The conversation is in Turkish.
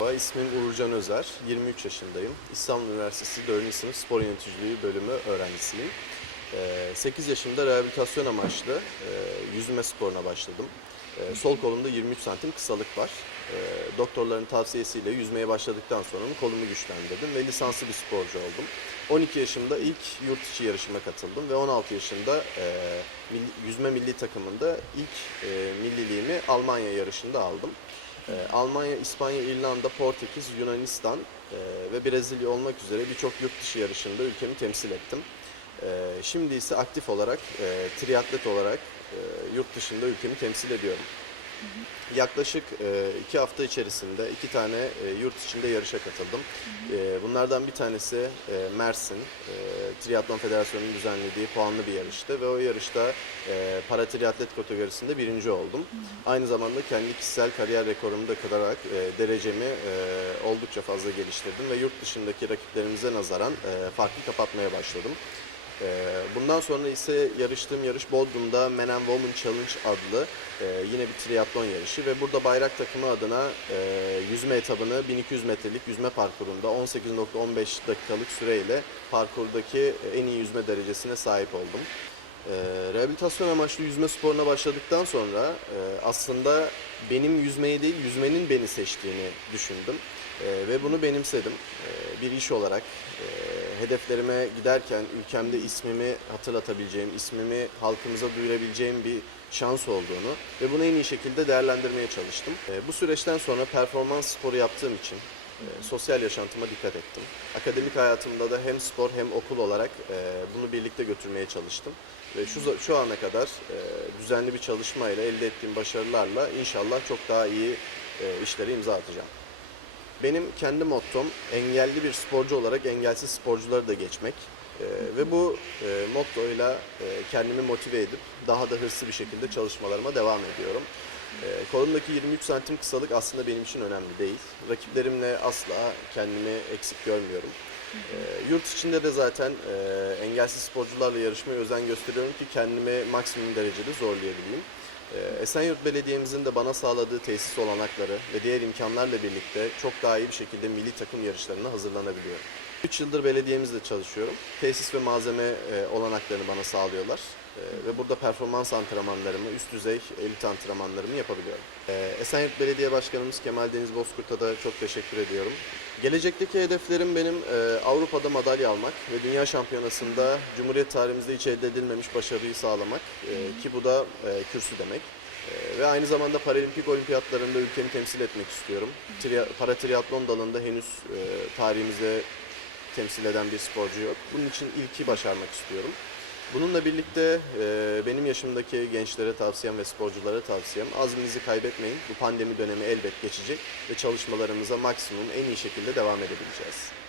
Merhaba, ismim Uğurcan Özer, 23 yaşındayım. İstanbul Üniversitesi 4. sınıf spor yöneticiliği bölümü öğrencisiyim. 8 yaşımda rehabilitasyon amaçlı e, yüzme sporuna başladım. E, Sol kolumda 23 santim kısalık var. E, Doktorların tavsiyesiyle yüzmeye başladıktan sonra kolumu güçlendirdim ve lisanslı bir sporcu oldum. 12 yaşımda ilk yurt içi yarışıma katıldım ve 16 yaşında e, yüzme milli takımında ilk e, milliliğimi Almanya yarışında aldım. Ee, Almanya, İspanya, İrlanda, Portekiz, Yunanistan e, ve Brezilya olmak üzere birçok yurt dışı yarışında ülkemi temsil ettim. Ee, Şimdi ise aktif olarak, e, triatlet olarak e, yurt dışında ülkemi temsil ediyorum. Yaklaşık e, iki hafta içerisinde iki tane e, yurt içinde yarışa katıldım. E, Bunlardan bir tanesi Mersin, Triatlon Federasyonu'nun düzenlediği puanlı bir yarıştı ve o yarışta para triatlet kategorisinde birinci oldum. Aynı zamanda kendi kişisel kariyer rekorumu da kırarak derecemi oldukça fazla geliştirdim ve yurt dışındaki rakiplerimize nazaran farklı kapatmaya başladım. Ee, Bundan sonra ise yarıştığım yarış Bodrum'da Men and Women Challenge adlı e, yine bir triatlon yarışı ve burada bayrak takımı adına e, yüzme etabını 1200 metrelik yüzme parkurunda 18.15 dakikalık süreyle parkurdaki en iyi yüzme derecesine sahip oldum. Ee, rehabilitasyon amaçlı yüzme sporuna başladıktan sonra aslında benim yüzmeyi değil yüzmenin beni seçtiğini düşündüm Ee, ve bunu benimsedim. Ee, bir iş olarak hedeflerime giderken ülkemde ismimi hatırlatabileceğim, ismimi halkımıza duyurabileceğim bir şans olduğunu ve bunu en iyi şekilde değerlendirmeye çalıştım. Ee, bu süreçten sonra performans sporu yaptığım için e, sosyal yaşantıma dikkat ettim. Akademik hayatımda da hem spor hem okul olarak e, bunu birlikte götürmeye çalıştım. Ve şu, şu ana kadar e, düzenli bir çalışmayla elde ettiğim başarılarla inşallah çok daha iyi e, işlere imza atacağım. Benim kendi mottom engelli bir sporcu olarak engelsiz sporcuları da geçmek. Ee, ve bu e, mottoyla e, kendimi motive edip daha da hırslı bir şekilde çalışmalarıma devam ediyorum. Ee, kolumdaki 23 santim kısalık aslında benim için önemli değil. Rakiplerimle asla kendimi eksik görmüyorum. Ee, yurt içinde de zaten e, engelsiz sporcularla yarışmaya özen gösteriyorum ki kendimi maksimum derecede zorlayabileyim. Ee, Esenyurt Belediye'mizin de bana sağladığı tesis olanakları ve diğer imkanlarla birlikte çok daha iyi bir şekilde milli takım yarışlarına hazırlanabiliyorum. 3 yıldır belediyemizle çalışıyorum. Tesis ve malzeme e, olanaklarını bana sağlıyorlar. E, ve burada performans antrenmanlarımı, üst düzey elit antrenmanlarımı yapabiliyorum. E, Esenyurt Belediye Başkanımız Kemal Deniz Bozkurt'a da çok teşekkür ediyorum. Gelecekteki hedeflerim benim e, Avrupa'da madalya almak ve Dünya Şampiyonası'nda Cumhuriyet tarihimizde hiç elde edilmemiş başarıyı sağlamak E, ki bu da e, kürsü demek. E, ve aynı zamanda Paralimpik Olimpiyatlarında ülkemi temsil etmek istiyorum. Tri- para triatlon dalında henüz e, tarihimizde temsil eden bir sporcu yok. Bunun için ilki başarmak istiyorum. Bununla birlikte e, benim yaşımdaki gençlere tavsiyem ve sporculara tavsiyem azminizi kaybetmeyin. Bu pandemi dönemi elbet geçecek ve çalışmalarımıza maksimum en iyi şekilde devam edebileceğiz.